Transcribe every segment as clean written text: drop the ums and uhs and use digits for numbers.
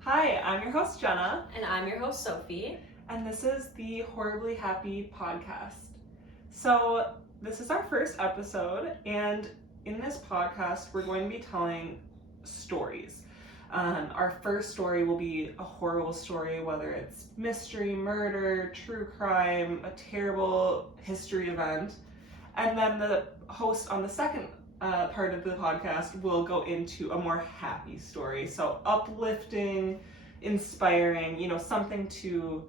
Hi, I'm your host Jenna. And I'm your host Sophie. And this is the Horribly Happy podcast. So, this is our first episode, and in this podcast, we're going to be telling stories. Our first story will be a horrible story, whether it's mystery, murder, true crime, a terrible history event. And then the host on the second part of the podcast will go into a more happy story. So uplifting, inspiring, something to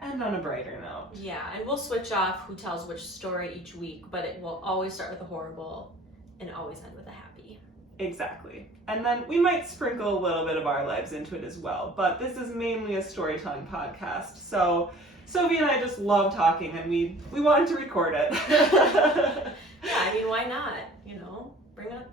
end on a brighter note. Yeah, and we'll switch off who tells which story each week, but it will always start with a horrible and always end with a happy. Exactly. And then we might sprinkle a little bit of our lives into it as well, but this is mainly a storytelling podcast. So Sophie and I just love talking, and we wanted to record it. Yeah, I mean, why not?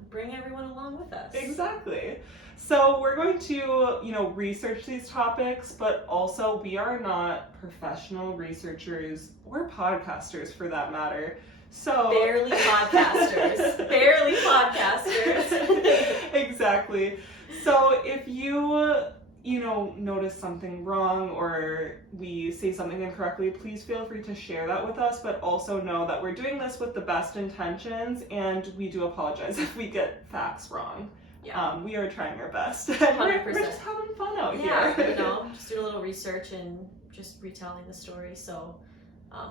Bring everyone along with us. Exactly. So we're going to, research these topics, but also we are not professional researchers or podcasters for that matter. So barely podcasters. Barely podcasters. Exactly. So if you notice something wrong or we say something incorrectly, please feel free to share that with us, but also know that we're doing this with the best intentions, and we do apologize if we get facts wrong. Yeah. We are trying our best. 100%. We're just having fun out here. Yeah, just doing a little research and just retelling the story, so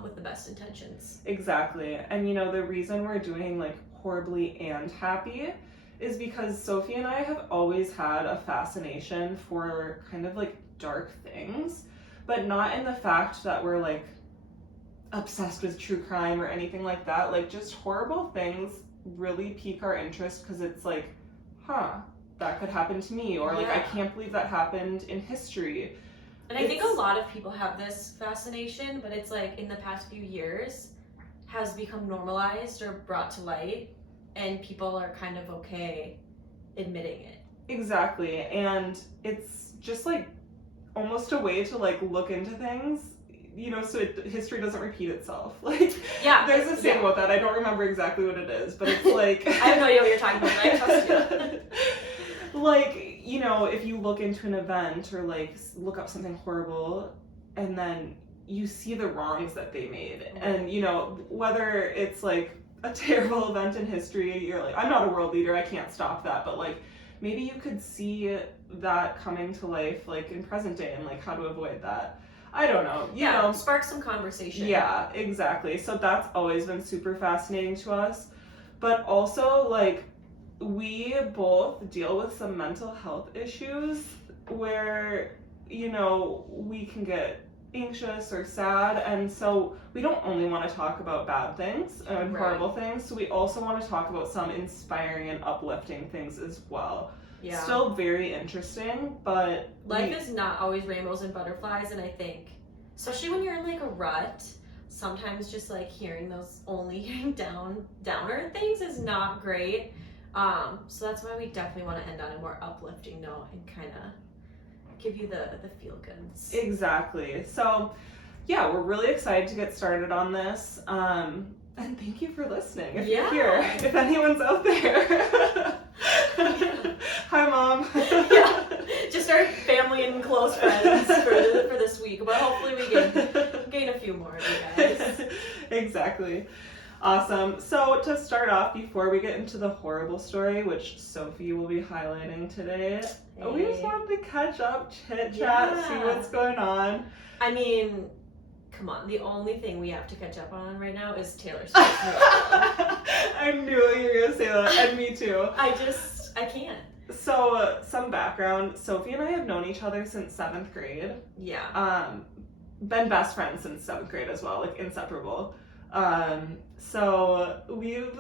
with the best intentions. Exactly. And the reason we're doing horribly and happy is because Sophie and I have always had a fascination for kind of dark things, but not in the fact that we're obsessed with true crime or anything like that. Just horrible things really pique our interest because it's that could happen to me, or I can't believe that happened in history. And I think a lot of people have this fascination, but it's in the past few years has become normalized or brought to light, and people are kind of okay admitting it. Exactly. And it's just almost a way to look into things, so history doesn't repeat itself. There's a saying about that. I don't remember exactly what it is, but it's I have no idea what you're talking about, but I trust you. If you look into an event or look up something horrible and then you see the wrongs that they made, and whether it's a terrible event in history, you're I'm not a world leader, I can't stop that, but maybe you could see that coming to life in present day and how to avoid that. I don't know. Spark some conversation. Yeah, exactly. So that's always been super fascinating to us. But also, we both deal with some mental health issues where, we can get anxious or sad, and so we don't only want to talk about bad things and horrible things, so we also want to talk about some inspiring and uplifting things as well. Yeah. Still very interesting, but life is not always rainbows and butterflies, and I think, especially when you're in a rut, sometimes just hearing those downer things is not great. So that's why we definitely want to end on a more uplifting note and kind of give you the feel goods. Exactly. So yeah, we're really excited to get started on this. And thank you for listening. If you're here, if anyone's out there. Hi, Mom. Yeah, just our family and close friends for this week, but hopefully we gain a few more of you guys. Exactly. Awesome. So to start off, before we get into the horrible story, which Sophie will be highlighting today, we just wanted to catch up, chit chat, see what's going on. I mean, come on, the only thing we have to catch up on right now is Taylor Swift. I knew you were going to say that, and me too. I can't. So, some background. Sophie and I have known each other since 7th grade. Yeah. Been best friends since 7th grade as well, inseparable. So we've,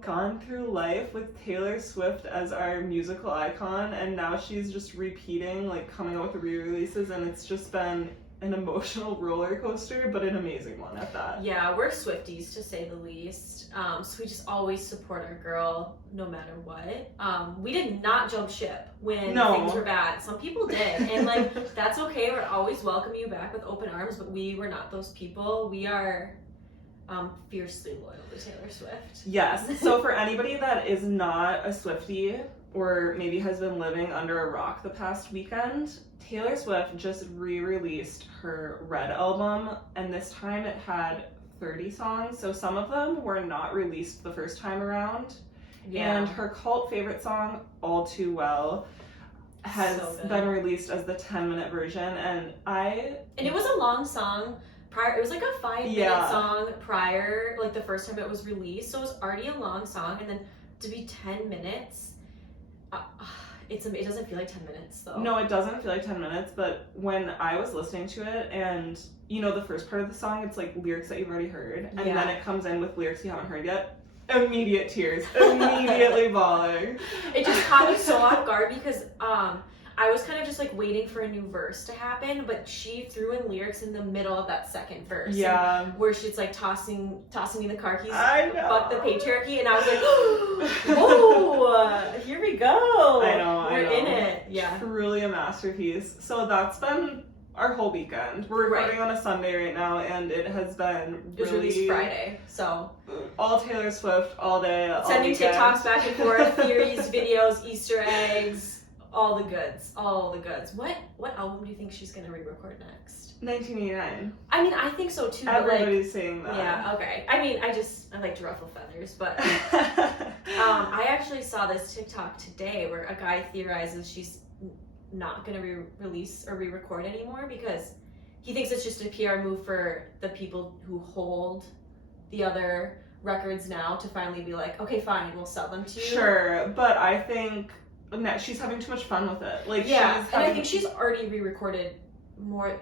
gone through life with Taylor Swift as our musical icon, and now she's just repeating, coming out with re-releases, and it's just been an emotional roller coaster, but an amazing one at that. Yeah, we're Swifties to say the least. So we just always support our girl no matter what. We did not jump ship when things were bad. Some people did, and that's okay. We'll always welcome you back with open arms, but we were not those people. We are fiercely loyal to Taylor Swift. Yes. So for anybody that is not a Swiftie, or maybe has been living under a rock the past weekend, Taylor Swift just re-released her Red album, and this time it had 30 songs, so some of them were not released the first time around. Yeah. And her cult favorite song, All Too Well, has been released as the 10-minute version, and it was a long song prior. It was like a 5-minute song prior, like the first time it was released, so it was already a long song, and then to be 10 minutes, it doesn't feel like 10 minutes though. No, it doesn't feel like 10 minutes, but when I was listening to it, and you know the first part of the song, it's like lyrics that you've already heard, and then it comes in with lyrics you haven't heard yet. Immediate tears, immediately bawling. It just caught me so off guard because I was kind of just like waiting for a new verse to happen, but she threw in lyrics in the middle of that second verse. Yeah. Where she's like tossing me the car keys. I know. Fuck the patriarchy, and I was like, whoa, here we go. I know. We're in it. Yeah. Truly a masterpiece. So that's been our whole weekend. We're recording on a Sunday right now, and it has been It was released Friday, so all Taylor Swift all day. Sending TikToks back and forth, theories, videos, Easter eggs, all the goods. What album do you think she's gonna re-record next? 1989. I mean, I think so too. Everybody's saying that. Yeah. Okay. I mean, I like to ruffle feathers, but I actually saw this TikTok today where a guy theorizes she's not going to release or re-record anymore because he thinks it's just a PR move for the people who hold the other records now to finally be like, okay, fine, we'll sell them to you. Sure, but I think she's having too much fun with it. Like, and I think she's already re-recorded more.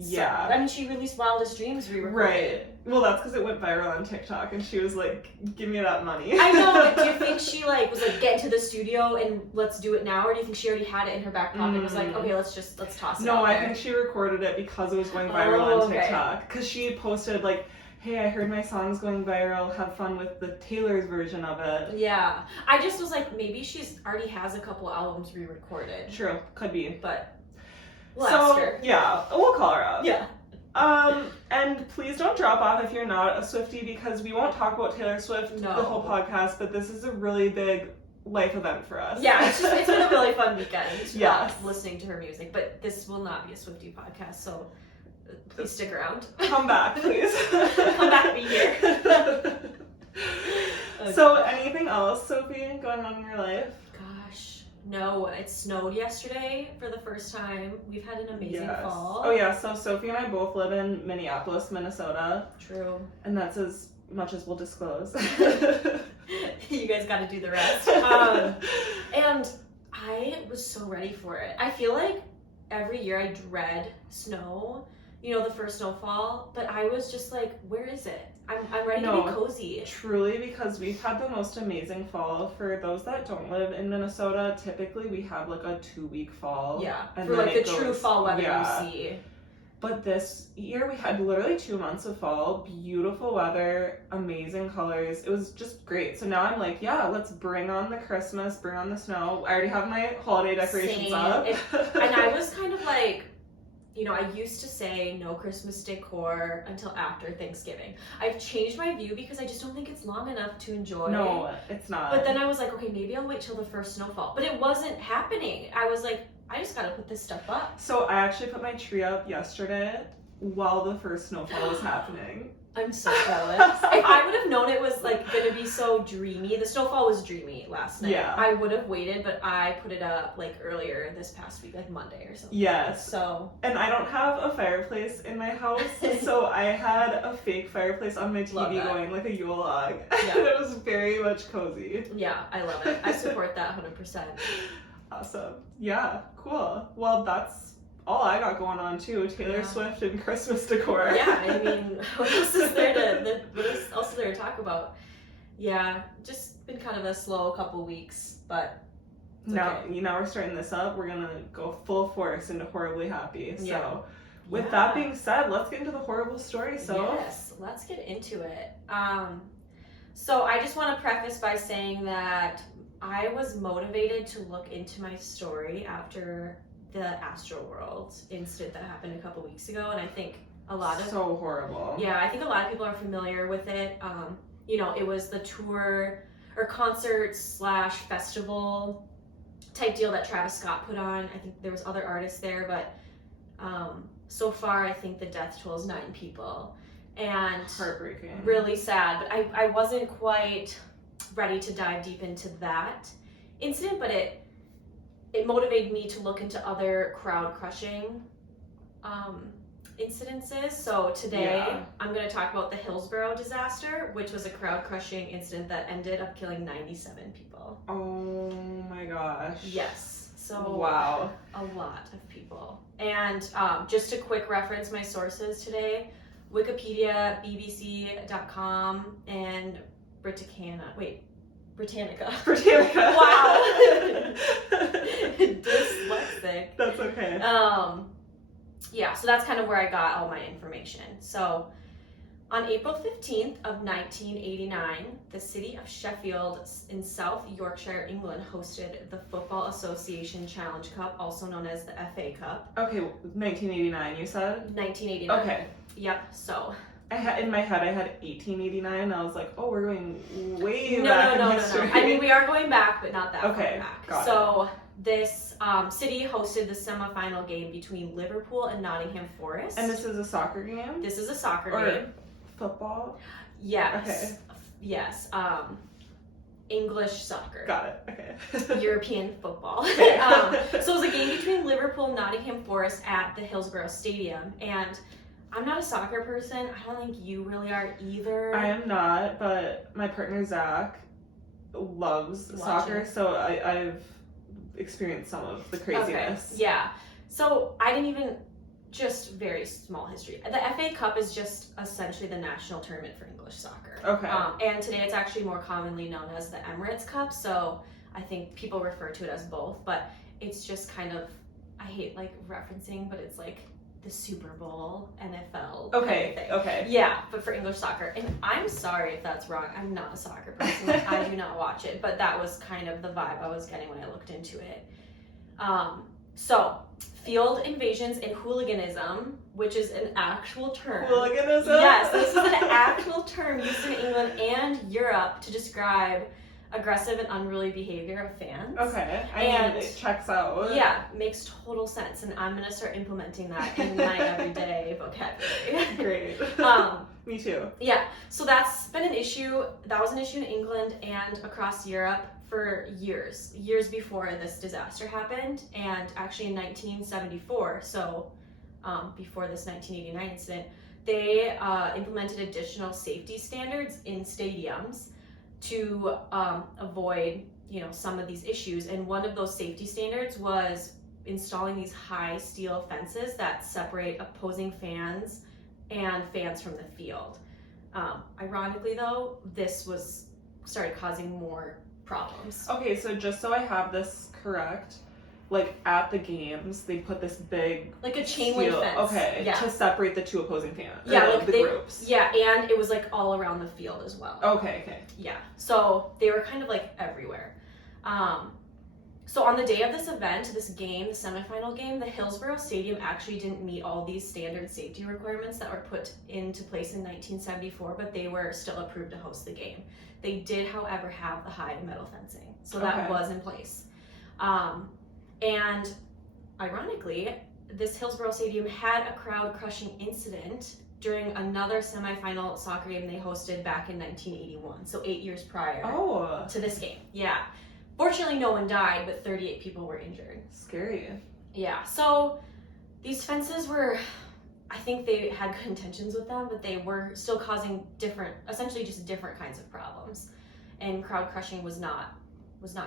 Yeah. I mean, she released Wildest Dreams re-recorded. Right. Well, that's because it went viral on TikTok, and she was like, "Give me that money." I know, but do you think she was like, get into the studio and let's do it now, or do you think she already had it in her back pocket and was like, okay, let's toss it No, out I there? think she recorded it because it was going viral on TikTok. Because she posted like, "Hey, I heard my song's going viral. Have fun with the Taylor's version of it." Yeah, I just was like, maybe she's already has a couple albums re-recorded. True, could be. But we'll ask her. Yeah, we'll call her up. Yeah. And please don't drop off if you're not a Swiftie, because we won't talk about Taylor Swift the whole podcast, but this is a really big life event for us. Yeah, it's been a really fun weekend listening to her music, but this will not be a Swiftie podcast, so please stick around. Come back, please. Come back, be here. Okay. So, anything else, Sophie, going on in your life? Gosh. No, it snowed yesterday for the first time. We've had an amazing fall. Oh yeah, so Sophie and I both live in Minneapolis, Minnesota. True. And that's as much as we'll disclose. You guys got to do the rest. And I was so ready for it. I feel like every year I dread snow, the first snowfall, but I was just like, where is it? I'm ready to be cozy. Truly, because we've had the most amazing fall. For those that don't live in Minnesota, typically we have like a 2-week fall. Yeah, and for like the true fall weather you see. But this year we had literally 2 months of fall, beautiful weather, amazing colors. It was just great. So now I'm like, let's bring on the Christmas, bring on the snow. I already have my holiday decorations up. And I was kind of like, I used to say no Christmas decor until after Thanksgiving. I've changed my view because I just don't think it's long enough to enjoy. No, it's not. But then I was like, okay, maybe I'll wait till the first snowfall. But it wasn't happening. I was like, I just gotta put this stuff up. So I actually put my tree up yesterday while the first snowfall was happening. I'm so jealous. If I would have known it was like gonna be so dreamy, the snowfall was dreamy last night. Yeah. I would have waited, but I put it up like earlier this past week, like Monday or something. Yes. So. And I don't have a fireplace in my house, so I had a fake fireplace on my TV going like a Yule log. Yeah. And it was very much cozy. Yeah, I love it. I support that 100%. Awesome. Yeah, cool. Well, that's all I got going on too. Taylor Swift and Christmas decor. Yeah, I mean, what else is there to talk about? Yeah, just been kind of a slow couple weeks, but now we're starting this up. We're gonna go full force into Horribly Happy. So with that being said, let's get into the horrible story. So yes, let's get into it. So I just want to preface by saying that I was motivated to look into my story after the Astroworld incident that happened a couple weeks ago, and I think a lot of so horrible. Yeah, I think a lot of people are familiar with it. It was the tour, or concert/festival type deal that Travis Scott put on. I think there was other artists there, but so far I think the death toll is 9 people. And heartbreaking. Really sad, but I wasn't quite ready to dive deep into that incident, but it motivated me to look into other crowd crushing incidences. So today I'm going to talk about the Hillsborough Disaster, which was a crowd crushing incident that ended up killing 97 people. Oh my gosh. Yes. So wow. A lot of people. And just to quick reference my sources today, Wikipedia, BBC.com, and Britannica. Wow. Dyslexic. That's okay. Yeah, so that's kind of where I got all my information. So on April 15th of 1989, the city of Sheffield in South Yorkshire, England, hosted the Football Association Challenge Cup, also known as the FA Cup. Okay, 1989 you said? 1989. Okay. Yep, so. In my head I had 1889, and I was like, oh, we're going way No. back in history. I mean, we are going back, but not that far back. Got so this city hosted the semifinal game between Liverpool and Nottingham Forest. And this is a soccer game? This is a soccer game. Football? Yes. Okay. Yes. English soccer. Got it. Okay. European football. Okay. So it was a game between Liverpool and Nottingham Forest at the Hillsborough Stadium. And I'm not a soccer person. I don't think you really are either. I am not, but my partner Zach loves soccer, so I've experienced some of the craziness. Okay. Yeah. So I didn't even, just very small history. The FA Cup is just essentially the national tournament for English soccer. Okay. And today it's actually more commonly known as the Emirates Cup, so I think people refer to it as both, but it's just kind of, I hate like referencing, but it's like the Super Bowl, NFL kind of thing. Okay. Yeah, but for English soccer. And I'm sorry if that's wrong. I'm not a soccer person. I do not watch it, but that was kind of the vibe I was getting when I looked into it. So, field invasions and hooliganism, which is an actual term. Hooliganism? Yes, this is an actual term used in England and Europe to describe aggressive and unruly behavior of fans. Okay, I mean, it checks out. Yeah, makes total sense, and I'm gonna start implementing that in my everyday vocabulary. Great. Me too. Yeah, so that's been an issue. That was an issue in England and across Europe for years before this disaster happened, and actually in 1974, so before this 1989 incident, they implemented additional safety standards in stadiums to avoid, some of these issues. And one of those safety standards was installing these high steel fences that separate opposing fans and fans from the field. Ironically, though, this started causing more problems. Okay, so just so I have this correct, like at the games, they put this big like a chain link fence. Okay, yeah. To separate the two opposing fans. Yeah, like the groups. Yeah, and it was like all around the field as well. Okay. Yeah, so they were kind of like everywhere. So on the day of this event, this game, the semifinal game, the Hillsborough Stadium actually didn't meet all these standard safety requirements that were put into place in 1974, but they were still approved to host the game. They did, however, have the high metal fencing, so that was in place. And ironically, this Hillsborough Stadium had a crowd-crushing incident during another semifinal soccer game they hosted back in 1981, so 8 years prior to this game. Yeah. Fortunately, no one died, but 38 people were injured. Scary. Yeah, so these fences were, I think they had good intentions with them, but they were still causing essentially just different kinds of problems. And crowd crushing was not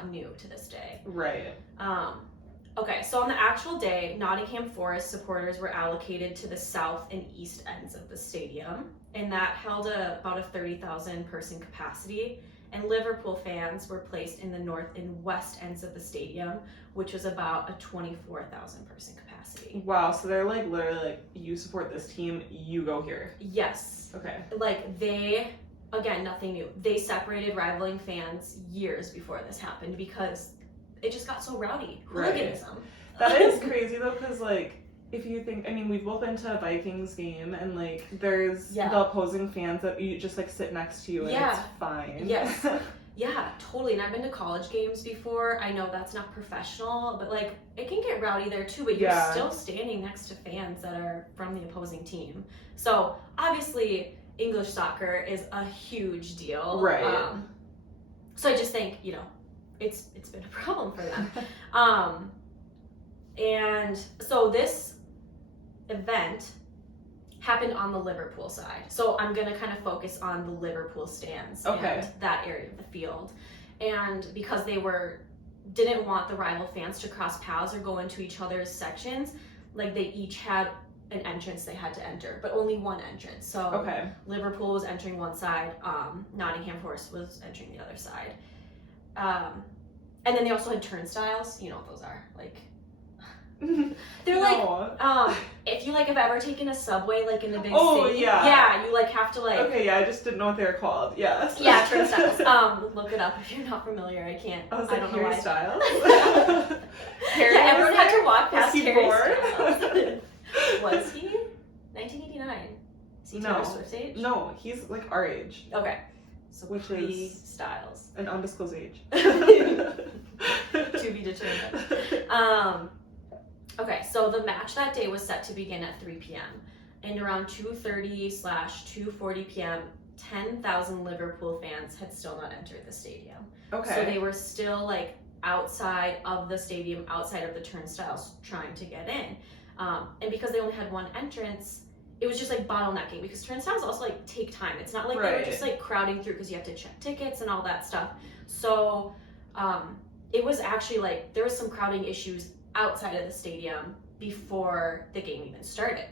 new to this day. Right. Okay, so on the actual day, Nottingham Forest supporters were allocated to the south and east ends of the stadium, and that held about a 30,000 person capacity. And Liverpool fans were placed in the north and west ends of the stadium, which was about a 24,000 person capacity. Wow, so they're like literally like, you support this team, you go here. Yes. Okay. Like again, nothing new. They separated rivaling fans years before this happened because it just got so rowdy. Hooliganism. Right. That is crazy though, because like, if you think, we've both been to a Vikings game, and like, there's the opposing fans that you just like sit next to you, and it's fine. Yes. Yeah, totally. And I've been to college games before. I know that's not professional, but like it can get rowdy there too, but you're still standing next to fans that are from the opposing team. So obviously English soccer is a huge deal. Right. So I just think, it's been a problem for them. And so this event happened on the Liverpool side. So I'm going to kind of focus on the Liverpool stands and that area of the field. And because they didn't want the rival fans to cross paths or go into each other's sections, like they each had an entrance they had to enter, but only one entrance. So Liverpool was entering one side, Nottingham Forest was entering the other side. And then they also had turnstiles. You know what those are, like they're like if you like have ever taken a subway like in the big city, you like have to like I just didn't know what they were called. Yes. Yeah, turnstiles. Look it up if you're not familiar. I don't know why. Styles. Everyone had to walk past Harry Styles. Was he 1989? Is he Taylor Swift's age? No, he's like our age. Okay, so which is Styles, an undisclosed age. To be determined. Okay, so the match that day was set to begin at 3 p.m. and around 2:30/2:40 p.m. 10,000 Liverpool fans had still not entered the stadium. Okay. So they were still like outside of the stadium, outside of the turnstiles, trying to get in. And because they only had one entrance, it was just like bottlenecking, because turnstiles also like take time. It's not like they were just like crowding through because you have to check tickets and all that stuff. So it was actually like there was some crowding issues outside of the stadium before the game even started.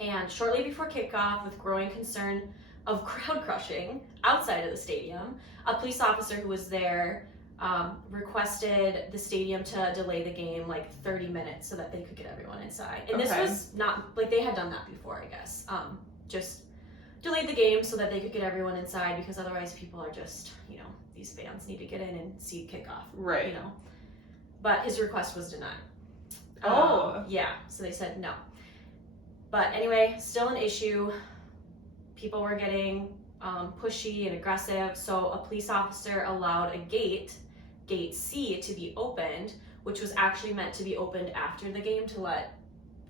And shortly before kickoff, with growing concern of crowd crushing outside of the stadium, a police officer who was there requested the stadium to delay the game like 30 minutes so that they could get everyone inside. And this was not, like they had done that before, I guess. Just delayed the game so that they could get everyone inside, because otherwise people are just, these fans need to get in and see kickoff. Right. But his request was denied. Yeah, so they said no. But anyway, still an issue. People were getting pushy and aggressive, so a police officer allowed a gate C, to be opened, which was actually meant to be opened after the game to let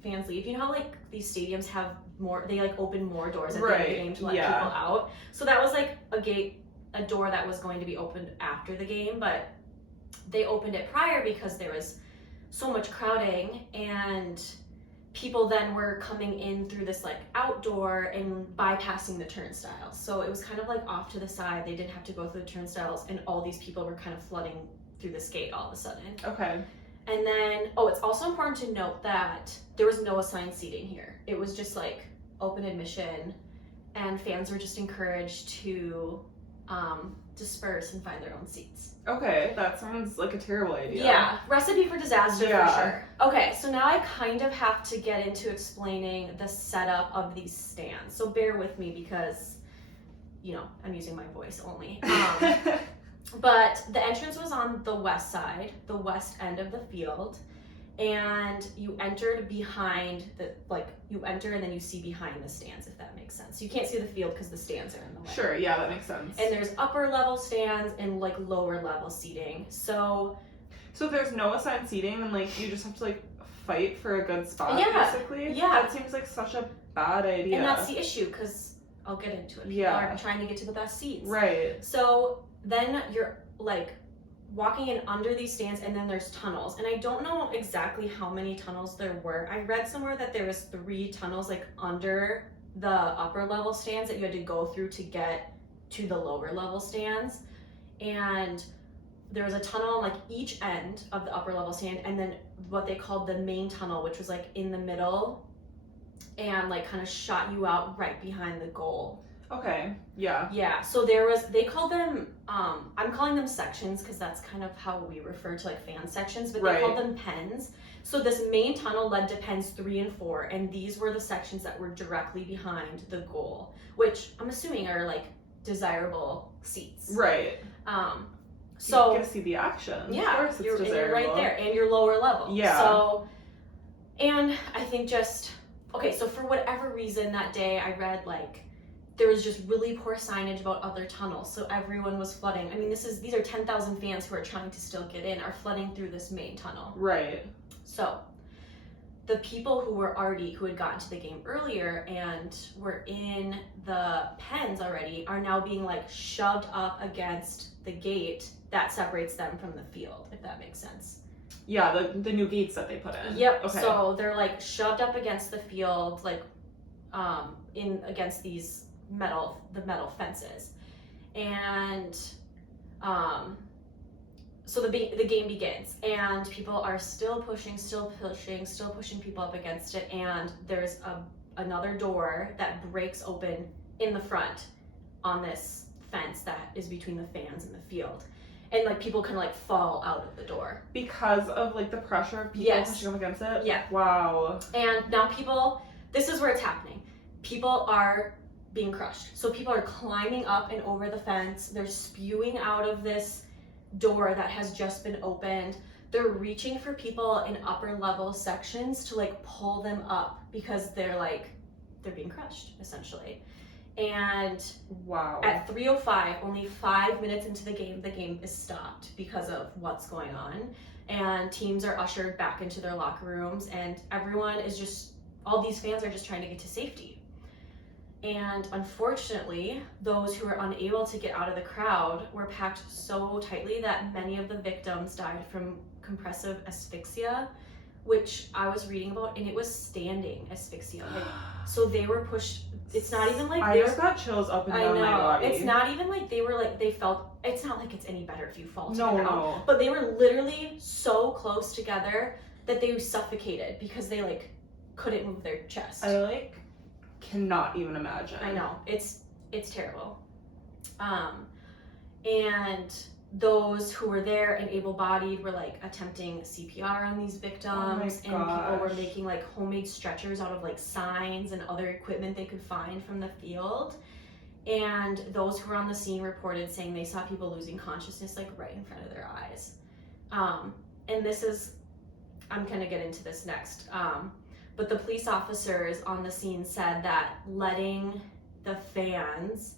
fans leave. You know how like these stadiums have more, they like open more doors at the end of the game to let people out? So that was like a door that was going to be opened after the game, but they opened it prior because there was so much crowding, and people then were coming in through this like outdoor and bypassing the turnstiles. So it was kind of like off to the side. They didn't have to go through the turnstiles, and all these people were kind of flooding through this gate all of a sudden. Okay. And then, it's also important to note that there was no assigned seating here. It was just like open admission, and fans were just encouraged to disperse and find their own seats. Okay, that sounds like a terrible idea. Yeah, recipe for disaster for sure. Okay, so now I kind of have to get into explaining the setup of these stands. So bear with me because, I'm using my voice only. But the entrance was on the west side, the west end of the field. And you entered behind you enter and then you see behind the stands, if that makes sense. You can't see the field because the stands are in the way. Sure, yeah, that makes sense. And there's upper level stands and like lower level seating. So if there's no assigned seating, then like you just have to like fight for a good spot, basically? Yeah. That seems like such a bad idea. And that's the issue, because I'll get into it. People are trying to get to the best seats. Right. So then you're like walking in under these stands, and then there's tunnels, and I don't know exactly how many tunnels there were. I read somewhere that there was 3 tunnels like under the upper level stands that you had to go through to get to the lower level stands, and there was a tunnel on like each end of the upper level stand, and then what they called the main tunnel, which was like in the middle and like kind of shot you out right behind the goal. Okay, yeah. Yeah, so they called them, I'm calling them sections because that's kind of how we refer to like fan sections, but they called them pens. So this main tunnel led to pens 3 and 4, and these were the sections that were directly behind the goal, which I'm assuming are like desirable seats. Right. So you get to see the action. Yeah, of course it's desirable. You're right there, and you're lower level. Yeah. So, and I think so for whatever reason that day I read like there was just really poor signage about other tunnels, so everyone was flooding. I mean, these are 10,000 fans who are trying to still get in, are flooding through this main tunnel. Right. So the people who had gotten to the game earlier and were in the pens already are now being like shoved up against the gate that separates them from the field, if that makes sense. Yeah, the new gates that they put in. Yep. Okay. So they're like shoved up against the field, like in against these metal fences, and so the game begins, and people are still pushing people up against it, and there's another door that breaks open in the front on this fence that is between the fans and the field, and like people can like fall out of the door because of like the pressure of people pushing up against it. Yeah. Wow. And now this is where it's happening. People are being crushed. So people are climbing up and over the fence. They're spewing out of this door that has just been opened. They're reaching for people in upper level sections to like pull them up because they're being crushed essentially. And wow. At 3:05, only 5 minutes into the game is stopped because of what's going on. And teams are ushered back into their locker rooms, and all these fans are just trying to get to safety. And unfortunately, those who were unable to get out of the crowd were packed so tightly that many of the victims died from compressive asphyxia, which I was reading about, and it was standing asphyxia. So they were pushed. It's not even like I just got chills up and down my body. It's not even like they felt. It's not like it's any better if you fall to the ground. No. But they were literally so close together that they suffocated because they like couldn't move their chest. I cannot even imagine. I know, it's terrible. And those who were there and able-bodied were like attempting CPR on these victims, and people were making like homemade stretchers out of like signs and other equipment they could find from the field. And those who were on the scene reported saying they saw people losing consciousness like right in front of their eyes. And this is, I'm gonna get into this next. But the police officers on the scene said that letting the fans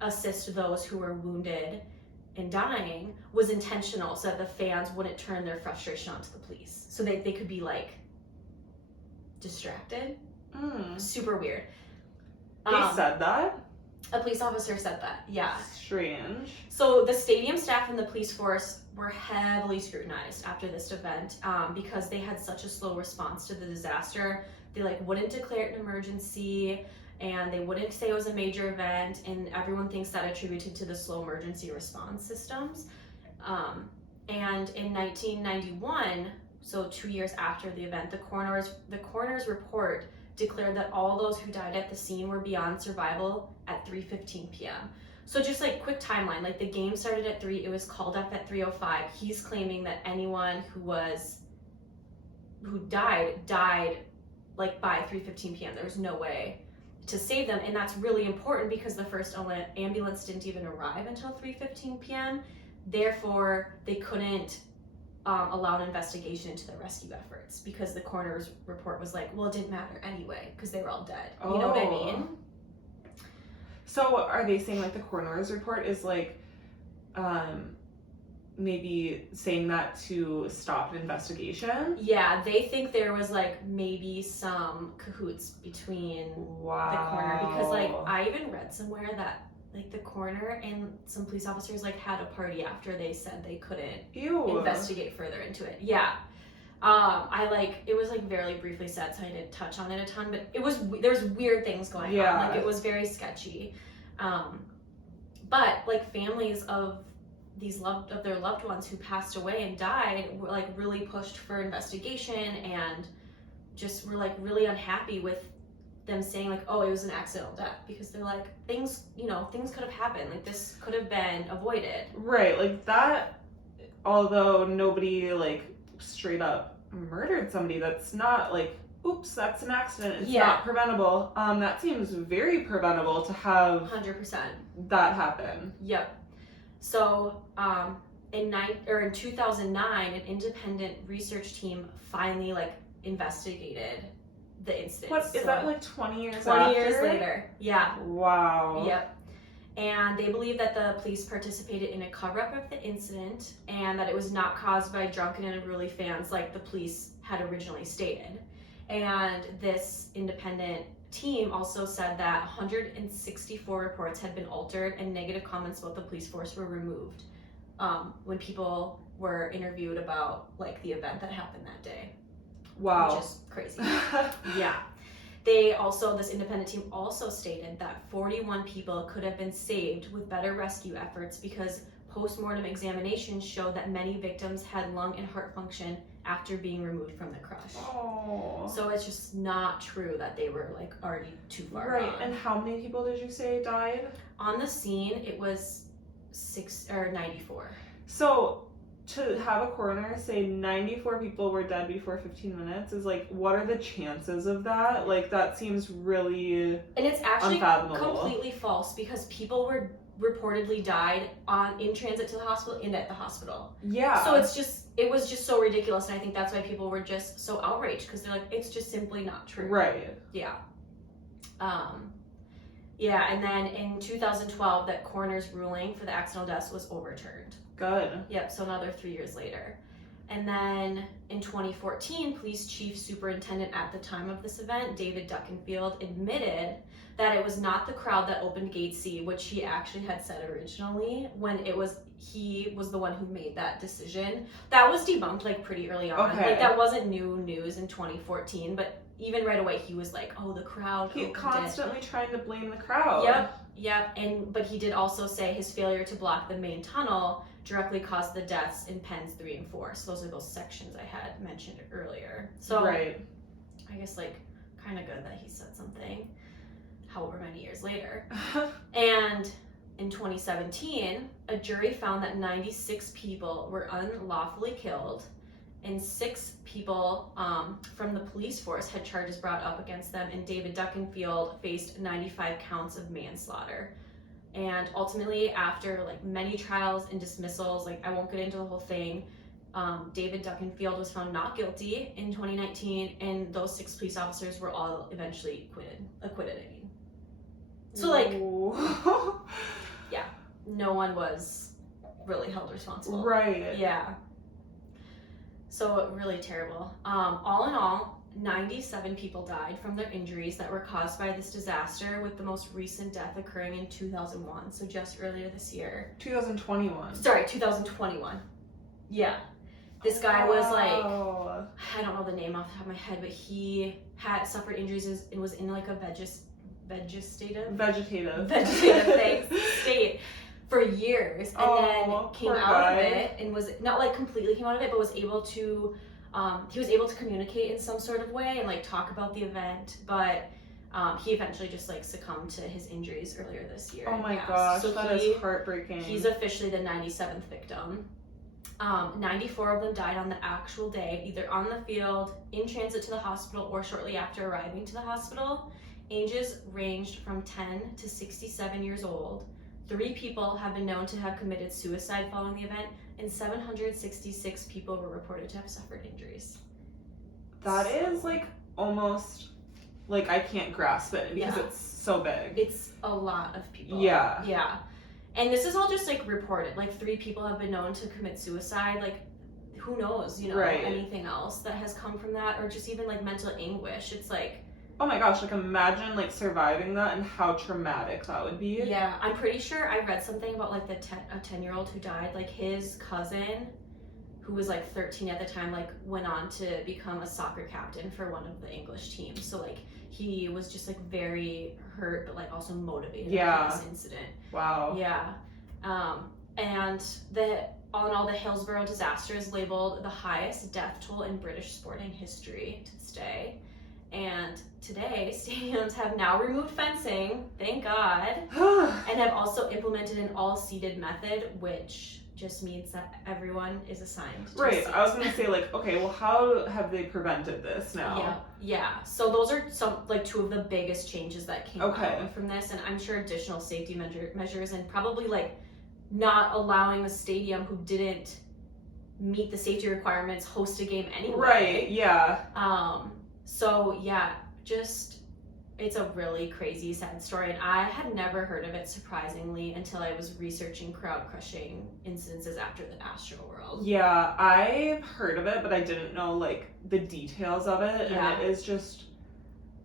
assist those who were wounded and dying was intentional, so that the fans wouldn't turn their frustration onto the police. So they could be like distracted. Super weird. They said that? A police officer said that, yeah. Strange. So the stadium staff and the police force were heavily scrutinized after this event because they had such a slow response to the disaster. They wouldn't declare it an emergency, and they wouldn't say it was a major event, and everyone thinks that attributed to the slow emergency response systems. And in 1991, so 2 years after the event, the coroner's report declared that all those who died at the scene were beyond survival at 3:15 p.m. So just quick timeline, the game started at 3, it was called up at 3:05. He's claiming that anyone who died by 3:15 p.m. There was no way to save them, and that's really important because the first ambulance didn't even arrive until 3:15 p.m. Therefore, they couldn't allow an investigation into the rescue efforts because the coroner's report was it didn't matter anyway because they were all dead. You know what I mean? So are they saying the coroner's report is maybe saying that to stop an investigation? Yeah, they think there was maybe some cahoots between the coroner, because I even read somewhere that the coroner and some police officers had a party after they said they couldn't investigate further into it. Yeah. It was very briefly said, so I didn't touch on it a ton, but there's weird things going on. It was very sketchy. But families of their loved ones who passed away and died were really pushed for investigation, and just were really unhappy with them saying oh, it was an accidental death, because they're things could have happened, this could have been avoided. Right, that, although nobody straight up murdered somebody, that's not oops, that's an accident, it's not preventable. That seems very preventable to have 100% that happen. Yep. So in 2009, an independent research team finally investigated the incident. What, is that like 20 years 20 after? years later. Yeah. Wow. Yep. And they believe that the police participated in a cover-up of the incident and that it was not caused by drunken and unruly fans like the police had originally stated. And this independent team also said that 164 reports had been altered and negative comments about the police force were removed when people were interviewed about like the event that happened that day. Wow. Which is crazy. Yeah. This independent team also stated that 41 people could have been saved with better rescue efforts because post-mortem examinations showed that many victims had lung and heart function after being removed from the crush. Oh. So it's just not true that they were like already too far Right, gone. and how many people did you say died? On the scene, it was 94. So to have a coroner say 94 people were dead before 15 minutes is like, what are the chances of that? Like, that seems really And it's actually unfathomable. completely false because people were reportedly died in transit to the hospital and at the hospital. Yeah. So it was just so ridiculous, and I think that's why people were just so outraged because they're like, it's just simply not true. Right. Yeah. Yeah, and then in 2012, that coroner's ruling for the accidental deaths was overturned. Good. Yep, so another 3 years later. And then in 2014, police chief superintendent at the time of this event, David Duckenfield, admitted that it was not the crowd that opened Gate C, which he actually had said originally when he was the one who made that decision. That was debunked like pretty early on. Okay. Like that wasn't new news in 2014, but even right away he was like, oh, the crowd He's opened constantly trying to blame the crowd. Yep, but he did also say his failure to block the main tunnel directly caused the deaths in pens 3 and 4. So those are those sections I had mentioned earlier. So right. I guess like kind of good that he said something however many years later. And in 2017, a jury found that 96 people were unlawfully killed and 6 people from the police force had charges brought up against them, and David Duckenfield faced 95 counts of manslaughter. And ultimately, after like many trials and dismissals, like I won't get into the whole thing, David Duckenfield was found not guilty in 2019, and those 6 police officers were all eventually acquitted. I mean, so like, yeah, no one was really held responsible. Right. Yeah. So really terrible. All in all, 97 people died from their injuries that were caused by this disaster, with the most recent death occurring in 2001, so just earlier this year. 2021. Sorry, 2021. Yeah. This guy was like, Wow. I don't know the name off the top of my head, but he had suffered injuries and was in like a vegetative state for years, and then came out of it and was not like completely came out of it, but was able to communicate in some sort of way and like talk about the event, but he eventually just like succumbed to his injuries earlier this year. Oh my gosh, so that is heartbreaking. He's officially the 97th victim. 94 of them died on the actual day, either on the field, in transit to the hospital, or shortly after arriving to the hospital. Ages ranged from 10 to 67 years old. 3 people have been known to have committed suicide following the event, and 766 people were reported to have suffered injuries. That is like almost like I can't grasp it because it's so big. It's a lot of people. Yeah. Yeah. And this is all just like reported. Like 3 people have been known to commit suicide. Like who knows, Right. anything else that has come from that, or just even like mental anguish. It's like, oh my gosh, like imagine like surviving that and how traumatic that would be. yeah, I'm pretty sure I read something about like a 10-year-old who died. Like his cousin, who was like 13 at the time, like went on to become a soccer captain for one of the English teams. So like he was just like very hurt, but like also motivated by this incident. Wow. Yeah. And all in all, the Hillsborough Disaster is labeled the highest death toll in British sporting history to this day. And today, stadiums have now removed fencing, thank God, and have also implemented an all-seated method, which just means that everyone is assigned to a seat. I was gonna say like, okay, well, how have they prevented this now? Yeah. So those are like 2 of the biggest changes that came out from this, and I'm sure additional safety measures, and probably like not allowing a stadium who didn't meet the safety requirements host a game anyway. Right. Yeah. So yeah, it's a really crazy, sad story, and I had never heard of it, surprisingly, until I was researching crowd-crushing incidences after the Astroworld. Yeah, I've heard of it, but I didn't know, like, the details of it, Yeah. and it is just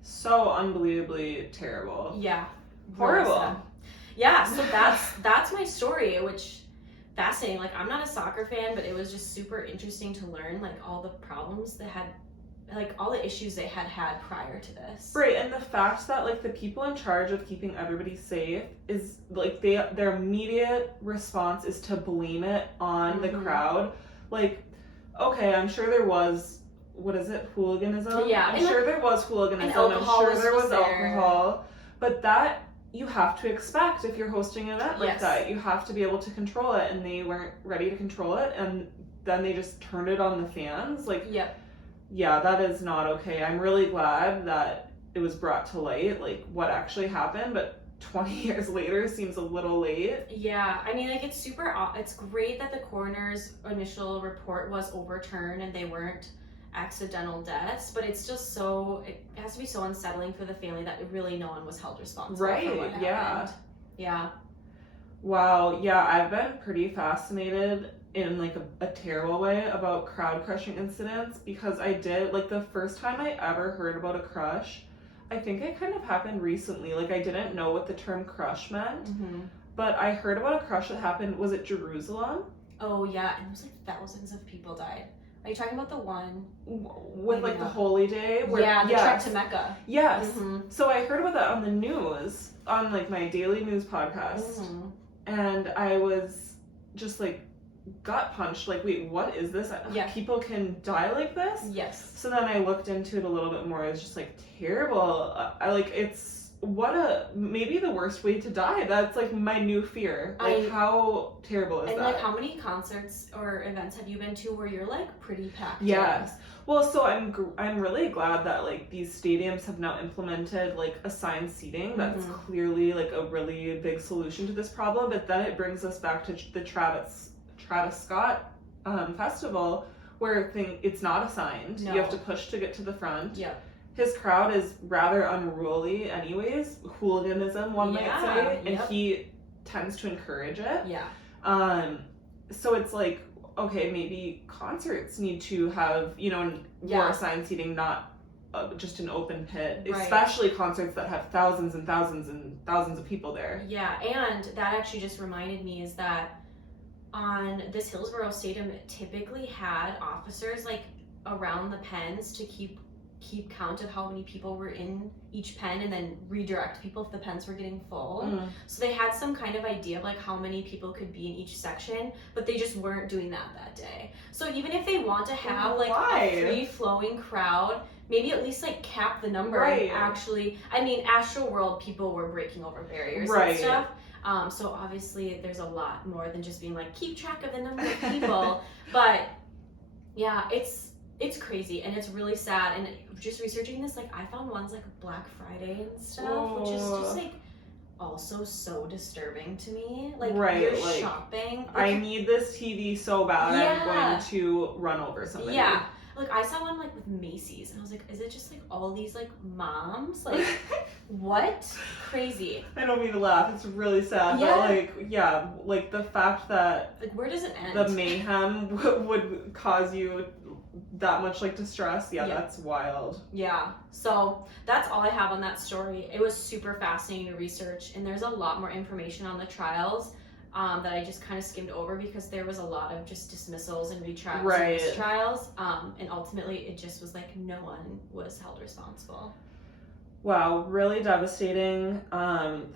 so unbelievably terrible. Yeah. Horrible. Really sad. Yeah, so that's my story, which, fascinating. Like, I'm not a soccer fan, but it was just super interesting to learn, like, all the problems they had, like, all the issues they had prior to this. Right, and the fact that, like, the people in charge of keeping everybody safe is, like, their immediate response is to blame it on the crowd. Like, okay, I'm sure there was, what is it, hooliganism? Yeah. I'm sure there was hooliganism. I'm sure there was alcohol. But that you have to expect if you're hosting an event like that. You have to be able to control it, and they weren't ready to control it, and then they just turned it on the fans. Like, Yep. Yeah, that is not okay. I'm really glad that it was brought to light, like, what actually happened, but 20 years later seems a little late. Yeah, I mean, like, it's great that the coroner's initial report was overturned and they weren't accidental deaths, but it's just it has to be so unsettling for the family that really no one was held responsible for what happened. Yeah. Wow, yeah, I've been pretty fascinated in, like, a terrible way about crowd crushing incidents, because I did, like, the first time I ever heard about a crush, I think it kind of happened recently. Like, I didn't know what the term crush meant, but I heard about a crush that happened, was it Jerusalem? Oh, yeah, and it was, like, thousands of people died. Are you talking about the one with, like, the holy day? Where, yeah, the trek to Mecca. Yes. So I heard about that on the news, on, like, my daily news podcast, and I was just, like, gut punched, like, wait, what is this? People can die like this? Yes. So then I looked into it a little bit more. It's just, like, terrible. It's maybe the worst way to die. That's, like, my new fear. Like, how terrible is that? And, like, how many concerts or events have you been to where you're, like, pretty packed? Yes. Well, so I'm really glad that, like, these stadiums have now implemented, like, assigned seating. That's clearly, like, a really big solution to this problem. But then it brings us back to the Travis Scott festival, where it's not assigned. No. You have to push to get to the front. Yep. His crowd is rather unruly anyways, hooliganism, one might say, and he tends to encourage it. Yeah. So it's like, okay, maybe concerts need to have, more assigned seating, not just an open pit, especially concerts that have thousands and thousands and thousands of people there. Yeah, and that actually just reminded me is that on this Hillsborough Stadium, it typically had officers, like, around the pens to keep count of how many people were in each pen and then redirect people if the pens were getting full. So they had some kind of idea of, like, how many people could be in each section, but they just weren't doing that day. So even if they want to have, like, a free-flowing crowd, maybe at least, like, cap the number and actually, I mean, Astroworld people were breaking over barriers and stuff. So obviously there's a lot more than just being like, keep track of the number of people. But yeah, it's crazy and it's really sad. And just researching this, like, I found ones like Black Friday and stuff, which is just, like, also so disturbing to me. Like, you're shopping. Like, I need this TV so bad, I'm going to run over somebody. Yeah. Like, I saw one, like, with Macy's, and I was like, is it just, like, all these, like, moms? Like, what? Crazy. I don't mean to laugh. It's really sad. Yeah. But, like, like, the fact that... Like, where does it end? The mayhem would cause you that much, like, distress. Yeah, that's wild. Yeah. So, that's all I have on that story. It was super fascinating to research, and there's a lot more information on the trials. That I just kind of skimmed over because there was a lot of just dismissals and retrials and mistrials. And ultimately it just was like no one was held responsible. Wow, really devastating.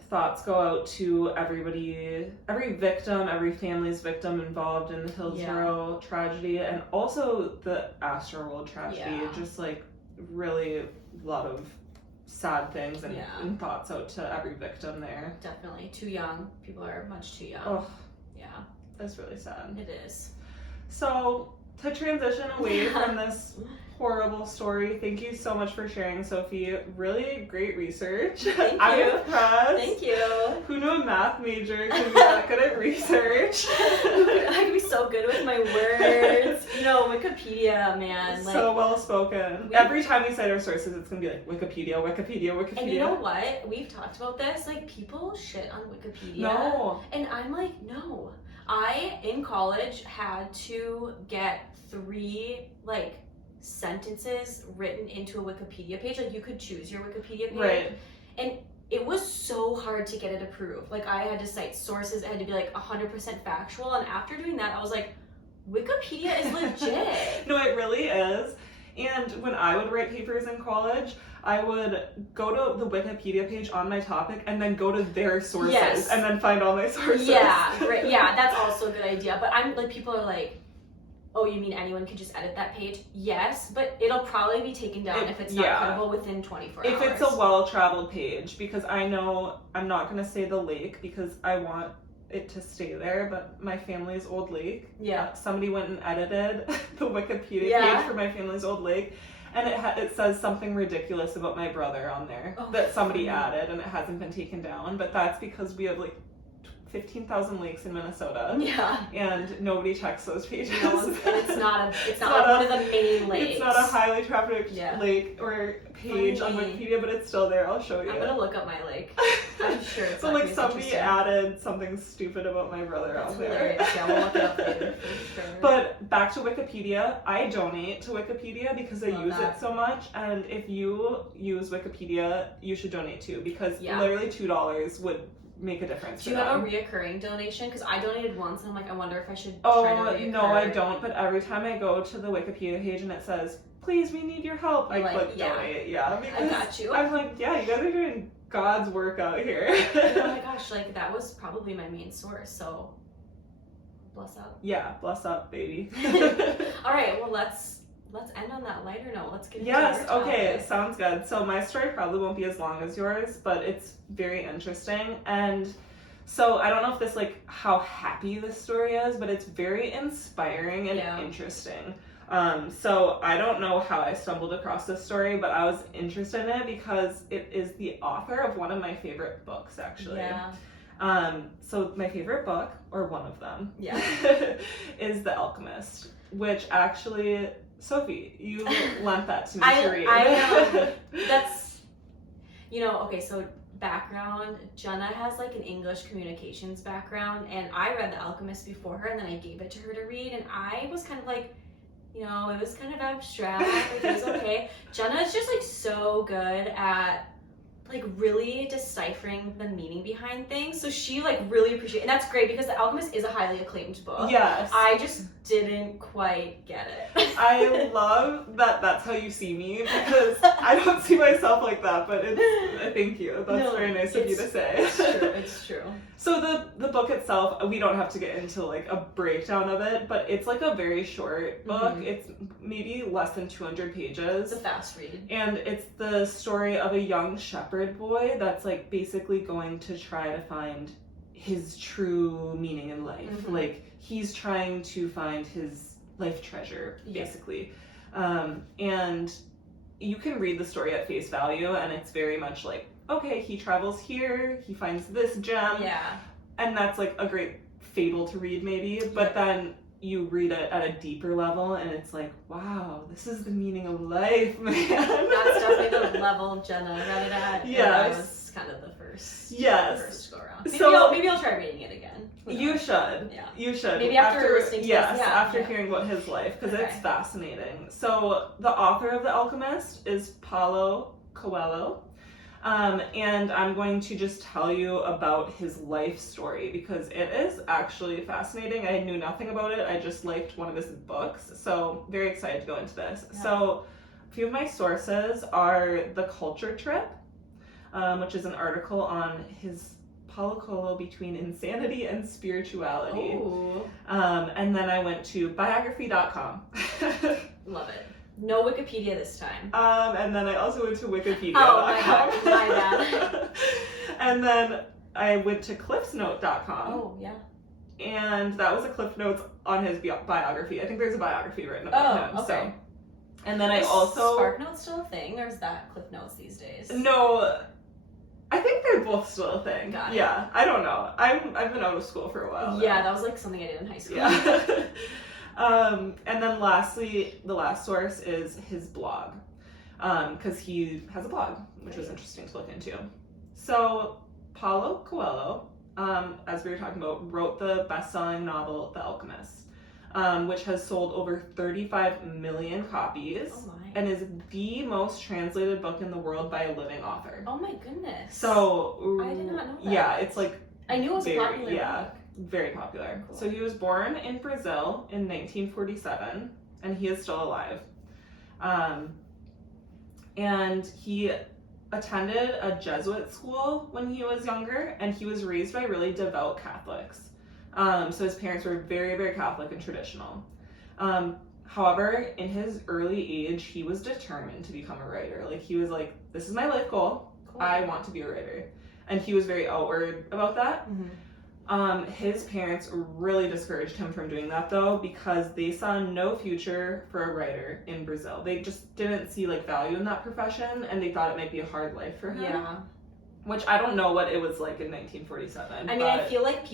Thoughts go out to everybody, every victim, every family's victim involved in the Hillsborough tragedy, and also the Astroworld tragedy. Just, like, really a lot of sad things and thoughts out to every victim there. Definitely. Too young. People are much too young. Oh, yeah. That's really sad. It is. So, to transition away from this horrible story. Thank you so much for sharing, Sophie. Really great research. Thank I'm you. impressed. Thank you. Who knew a math major could be that good at research? I can be so good with my words. Wikipedia, man. Like, so well spoken. Every time we cite our sources, it's gonna be like Wikipedia, Wikipedia, Wikipedia. and you know what? We've talked about this. Like, people shit on Wikipedia. No. And I'm like, no. I, in college, had to get 3, like, sentences written into a Wikipedia page. Like, you could choose your Wikipedia page. Right. And it was so hard to get it approved. Like, I had to cite sources. It had to be, like, 100% factual. And after doing that, I was like, Wikipedia is legit. No, it really is. And when I would write papers in college, I would go to the Wikipedia page on my topic and then go to their sources Yes. and then find all my sources. Yeah, right. Yeah, that's also a good idea. But I'm like, people are like, oh, you mean anyone could just edit that page? Yes, but it'll probably be taken down if it's not credible within 24 hours. If it's a well-traveled page, because I know, I'm not going to say the lake because I want it to stay there, but my family's old lake. Yeah. Somebody went and edited the Wikipedia page for my family's old lake. And it says something ridiculous about my brother on there that somebody added, and it hasn't been taken down. But that's because we have like 15,000 lakes in Minnesota. Yeah. And nobody checks those pages. No, and it's not like one of the main lakes. It's not a highly trafficked lake or page on Wikipedia, but it's still there. I'll show you. I'm gonna look up my lake. I'm sure it's so like somebody added something stupid about my brother out there. Hilarious. Yeah, we'll look it up later for sure. But back to Wikipedia, I donate to Wikipedia because I use it so much, and if you use Wikipedia, you should donate too, because literally $2 would make a difference. Do you have a reoccurring donation? Because I donated once and I'm like, I wonder if I should try to reoccur. No, I don't, but every time I go to the Wikipedia page and it says, please, we need your help, I click donate. Yeah, because I got you. I'm like, yeah, you guys are doing God's work out here. Oh my gosh, like that was probably my main source, so bless up. Yeah, bless up, baby. All right, well let's end on that lighter note. Let's get into Yes, your topic. okay, sounds good. So my story probably won't be as long as yours, but it's very interesting. And so I don't know if this, like, how happy this story is, but it's very inspiring and interesting. So I don't know how I stumbled across this story, but I was interested in it because it is the author of one of my favorite books, actually. Yeah. So my favorite book, or one of them, is The Alchemist, which actually, Sophie, you lent that to me to read. That's, okay, so background, Jenna has like an English communications background, and I read The Alchemist before her, and then I gave it to her to read, and I was kind of like, it was kind of abstract, like it was okay. Jenna is just like so good at like really deciphering the meaning behind things, so she like really appreciates, and that's great because The Alchemist is a highly acclaimed book. Yes. I just didn't quite get it. I love that that's how you see me, because I don't see myself like that, but thank you. That's very nice of you to say. It's true. So the book itself, we don't have to get into like a breakdown of it, but it's like a very short book. Mm-hmm. It's maybe less than 200 pages. It's a fast read. And it's the story of a young shepherd boy that's like basically going to try to find his true meaning in life. Mm-hmm. Like he's trying to find his life treasure, basically. And you can read the story at face value, and it's very much like, okay, he travels here, he finds this gem. Yeah. And that's like a great fable to read maybe, but then you read it at a deeper level and it's like, wow, this is the meaning of life, man. That's definitely the level Jenna read it at. Yes. That was kind of the first go around. Maybe I'll try reading it again. You should. Yeah. You should. Maybe after listening to this. After hearing about his life, because it's fascinating. So the author of The Alchemist is Paulo Coelho. And I'm going to just tell you about his life story because it is actually fascinating. I knew nothing about it. I just liked one of his books. So very excited to go into this. Yeah. So a few of my sources are The Culture Trip, which is an article on his Paulo Coelho between insanity and spirituality. And then I went to biography.com. Love it. No Wikipedia this time. And then I also went to Wikipedia. Oh my god, my bad. And then I went to cliffsnote.com. Oh, yeah. And that was a cliff notes on his biography. I think there's a biography written about him. Okay. And then I Is also... SparkNotes still a thing, or is that Cliff Notes these days? No, I think they're both still a thing. Got it. Yeah, I don't know. I've been out of school for a while. Yeah, that was like something I did in high school. Yeah. And then lastly, the last source is his blog, because he has a blog, which was interesting to look into. So Paulo Coelho, as we were talking about, wrote the best-selling novel The Alchemist, which has sold over 35 million copies. Oh my. And is the most translated book in the world by a living author. Oh my goodness. So I did not know that. yeah, it's like I knew it was a popular book. very popular. Cool. So he was born in Brazil in 1947, and he is still alive. And he attended a Jesuit school when he was younger, and he was raised by really devout Catholics. So his parents were very, very Catholic and traditional. However, in his early age, he was determined to become a writer. Like, he was like, this is my life goal. Cool. I want to be a writer. And he was very outward about that. Mm-hmm. His parents really discouraged him from doing that, though, because they saw no future for a writer in Brazil. They just didn't see, like, value in that profession, and they thought it might be a hard life for him. Yeah. Which I don't know what it was like in 1947. I mean, I feel like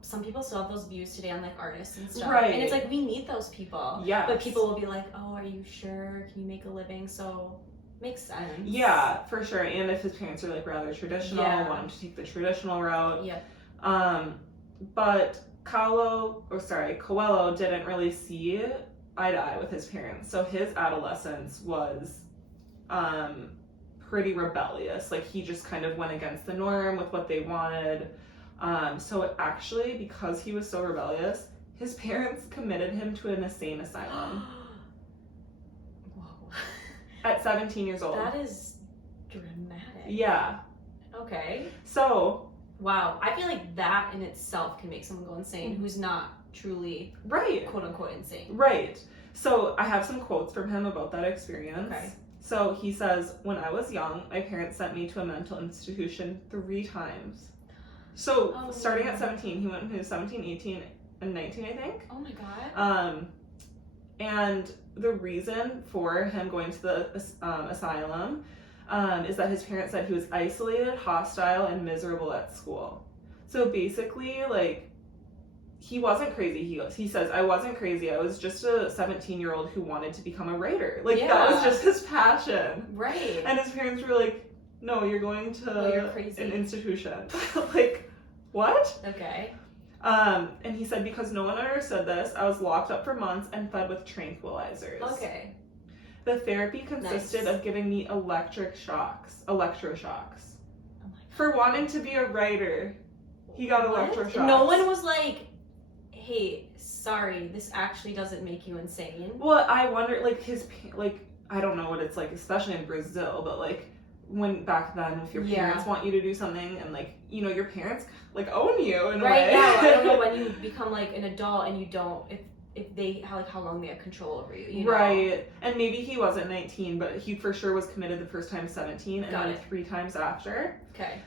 some people still have those views today on like artists and stuff. Right. And it's like, we need those people. Yes. But people will be like, oh, are you sure? Can you make a living? So, makes sense. Yeah, for sure. And if his parents are like rather traditional, want him to take the traditional route. Yep. But Coelho didn't really see eye to eye with his parents. So his adolescence was pretty rebellious. Like, he just kind of went against the norm with what they wanted. So actually, because he was so rebellious, his parents committed him to an insane asylum. Whoa. At 17 years old. That is dramatic. Yeah. Okay. So... Wow. I feel like that in itself can make someone go insane who's not truly, right, quote unquote, insane. Right. So I have some quotes from him about that experience. Okay. So he says, when I was young, my parents sent me to a mental institution 3 times. So starting at 17, he went to 17, 18, and 19, I think. Oh my God. And the reason for him going to the asylum is that his parents said he was isolated, hostile, and miserable at school. So basically, like, he wasn't crazy. He says, I wasn't crazy. I was just a 17-year-old who wanted to become a writer. Like, that was just his passion. Right. And his parents were like, no, you're going to you're crazy. an institution. Like, what? Okay. And he said, because no one understood this, I was locked up for months and fed with tranquilizers. Okay. The therapy consisted Nice. of giving me electroshocks. Oh my For wanting to be a writer, he got electroshocks. No one was like, hey, sorry, this actually doesn't make you insane. Well, I wonder, like, I don't know what it's like, especially in Brazil, but, like, when back then, if your parents want you to do something, and, like, you know, your parents, like, own you in a way. Right, yeah, I don't know when you become, like, an adult and you don't, if they, how long they have control over you, you know? Right, and maybe he wasn't 19, but he for sure was committed the first time 17, and then 3 times after. Okay.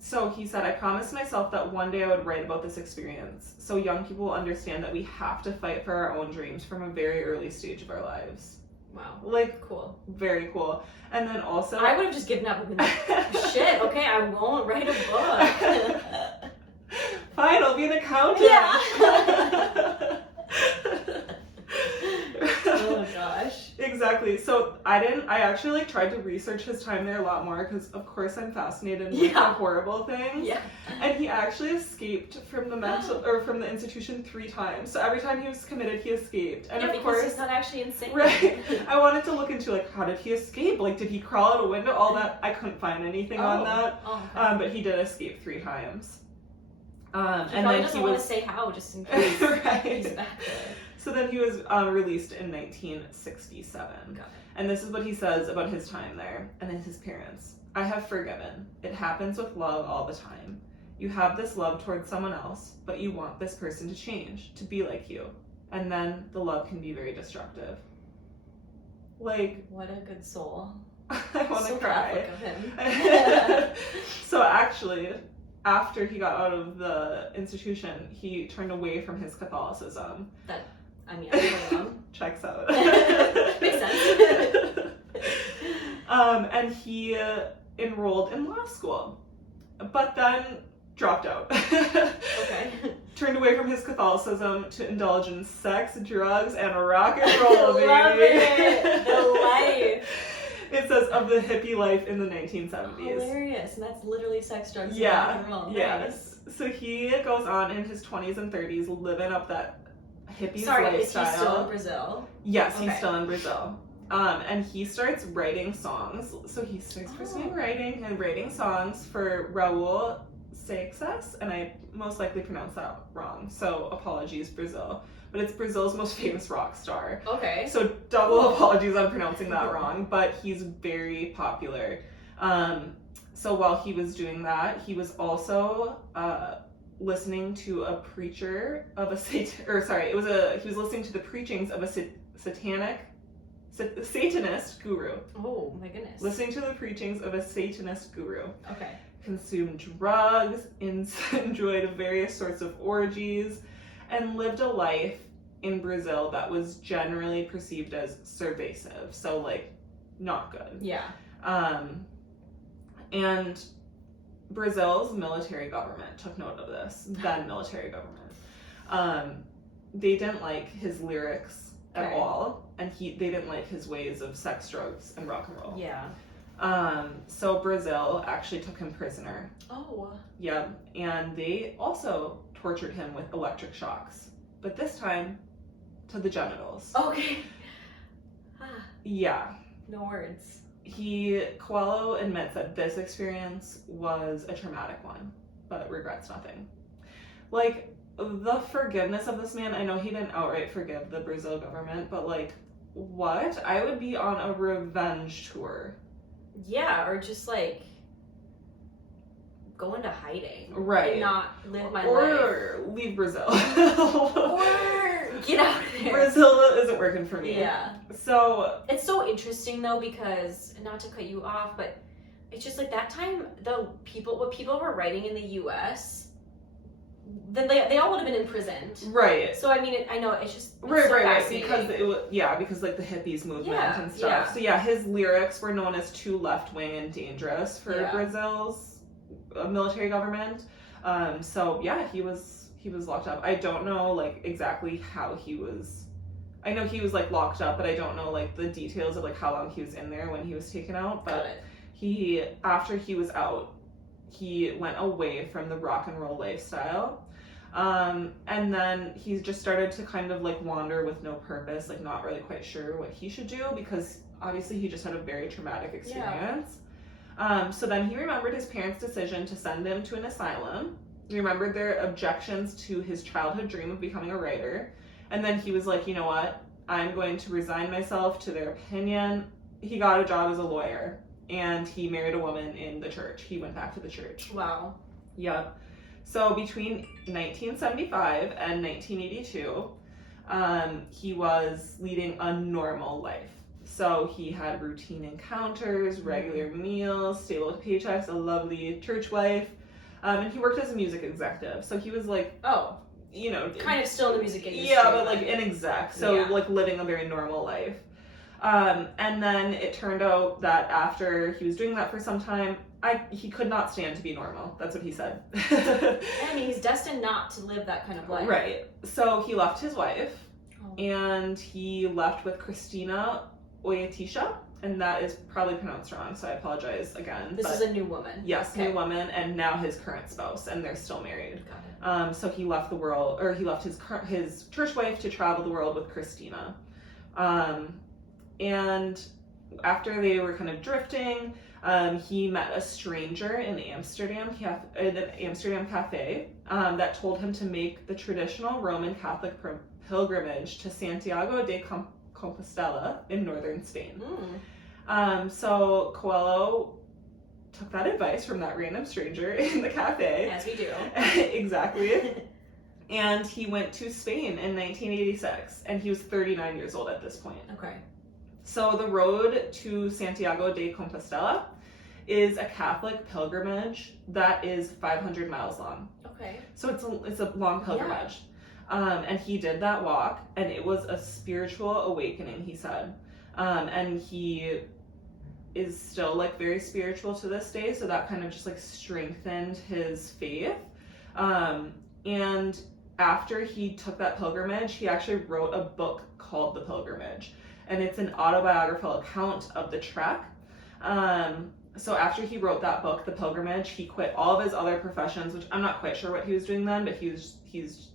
So he said, I promised myself that one day I would write about this experience, so young people will understand that we have to fight for our own dreams from a very early stage of our lives. Wow. Like, cool. Very cool. And then also... I would have just given up and been like, shit, okay, I won't write a book. Fine, I'll be an accountant. Yeah. Oh gosh. Exactly. So I actually like tried to research his time there a lot more because of course I'm fascinated with the horrible things. Yeah. And he actually escaped from the institution 3 times. So every time he was committed, he escaped. And of course he's not actually insane. Right. I wanted to look into like how did he escape? Like did he crawl out a window? All that I couldn't find anything on that. Oh, okay. But he did escape 3 times. He and probably then doesn't he want was to say how, just in case right. he's back there. So then he was released in 1967. Got it. And this is what he says about his time there and then his parents. I have forgiven. It happens with love all the time. You have this love towards someone else, but you want this person to change, to be like you. And then the love can be very destructive. Like, what a good soul. I want to So cry. Catholic of him. So actually, after he got out of the institution, he turned away from his Catholicism. I mean, I blame him. Checks out. Makes sense. And he enrolled in law school, but then dropped out. Okay. Turned away from his Catholicism to indulge in sex, drugs, and rock and roll, baby. Love it. The life. It says of the hippie life in the 1970s. Hilarious. And that's literally sex, drugs, and Yeah. rock and roll. Yes. Nice. So he goes on in his 20s and 30s living up that hippie Sorry, lifestyle. is he still in Brazil? Yes, he's Okay. still in Brazil. And he starts writing songs. So he starts pursuing writing songs for Raul Seixas, and I most likely pronounced that wrong. So apologies, Brazil. But it's Brazil's most famous rock star. Okay. So double apologies on pronouncing that wrong, but he's very popular. So while he was doing that, he was also listening to a preacher of a he was listening to the preachings of a Satanist guru. Oh my goodness. Listening to the preachings of a Satanist guru. Okay. Consumed drugs, enjoyed various sorts of orgies, and lived a life in Brazil that was generally perceived as subversive. So, like, not good. Yeah. And Brazil's military government took note of this. Then military government. They didn't like his lyrics at all, and they didn't like his ways of sex, drugs, and rock and roll. Yeah. So Brazil actually took him prisoner. Oh. Yeah, and they also tortured him with electric shocks, but this time to the genitals. Okay. Yeah. No words. Coelho admits that this experience was a traumatic one, but regrets nothing. Like, the forgiveness of this man, I know he didn't outright forgive the Brazil government, but like, what? I would be on a revenge tour. Yeah, or just like go into hiding. Right. And not live my life. Or leave Brazil. Or get out of there. Brazil isn't working for me. Yeah. So it's so interesting though, because not to cut you off, but it's just like that time what people were writing in the US, then they all would have been imprisoned. right. So I mean, I know it's just Right, so right, fascinating. because like the hippies movement Yeah, and stuff. yeah. So yeah, his lyrics were known as too left-wing and dangerous for Yeah. Brazil's military government. So yeah, he was locked up. I don't know like exactly how he was. I know he was like locked up, but I don't know like the details of like how long he was in there when he was taken out. Got But it. after he was out, he went away from the rock and roll lifestyle. And then he just started to kind of like wander with no purpose, like not really quite sure what he should do, because obviously he just had a very traumatic experience. So then he remembered his parents' decision to send him to an asylum. He remembered their objections to his childhood dream of becoming a writer. And then he was like, you know what? I'm going to resign myself to their opinion. He got a job as a lawyer, and he married a woman in the church. He went back to the church. Wow. Yep. So between 1975 and 1982, he was leading a normal life. So he had routine encounters, regular meals, stable paychecks, a lovely church wife, and he worked as a music executive. So he was like, you know, kind of still in the music industry. yeah, but like an exec. So Yeah. like living a very normal life. And then it turned out that after he was doing that for some time, he could not stand to be normal. That's what he said. I mean, he's destined not to live that kind of life. Right. So he left his wife, Oh. and he left with Christina Oyetisha, and that is probably pronounced wrong, so I apologize again. This is a new woman. Yes, Okay. new woman, and now his current spouse, and they're still married. Got it. So he left his church wife to travel the world with Christina. And after they were kind of drifting, he met a stranger in Amsterdam cafe that told him to make the traditional Roman Catholic pilgrimage to Santiago de Compostela in northern Spain. So Coelho took that advice from that random stranger in the cafe. As we do. Exactly. And he went to Spain in 1986, and he was 39 years old at this point. Okay. So the road to Santiago de Compostela is a Catholic pilgrimage that is 500 miles long. Okay. So it's a long pilgrimage. And he did that walk, and it was a spiritual awakening, he said. And he is still like very spiritual to this day, so that kind of just like strengthened his faith. And after he took that pilgrimage, he actually wrote a book called The Pilgrimage, and it's an autobiographical account of the trek. So after he wrote that book, The Pilgrimage, he quit all of his other professions, which I'm not quite sure what he was doing then, but he's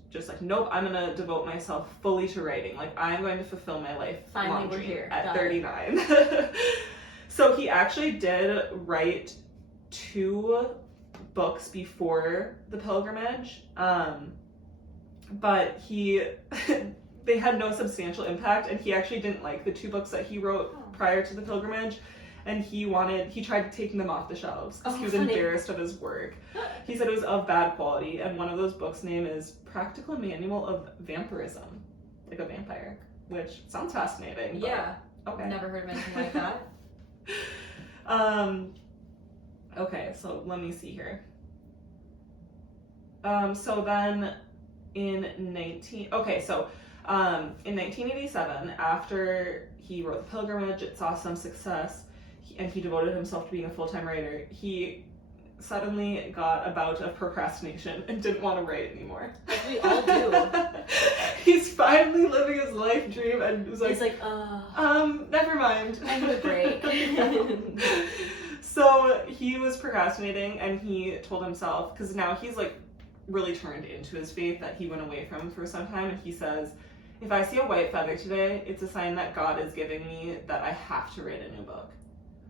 just like, nope, I'm going to devote myself fully to writing. Like, I'm going to fulfill my lifelong dream at 39. So he actually did write 2 books before The Pilgrimage, but they had no substantial impact, and he actually didn't like the 2 books that he wrote prior to The Pilgrimage, and he tried taking them off the shelves because he was embarrassed of his work. He said it was of bad quality, and one of those books' name is Practical Manual of Vampirism, like a vampire, which sounds fascinating. Yeah. Okay. Never heard of anything like that. Okay, so let me see here. So then in 1987, after he wrote The Pilgrimage, it saw some success, and he devoted himself to being a full-time writer. He suddenly got a bout of procrastination and didn't want to write anymore. Like we all do. He's finally living his life dream, and was like, he's like, never mind. I need a break. So he was procrastinating, and he told himself, because now he's like really turned into his faith that he went away from for some time, and he says, if I see a white feather today, it's a sign that God is giving me that I have to write a new book.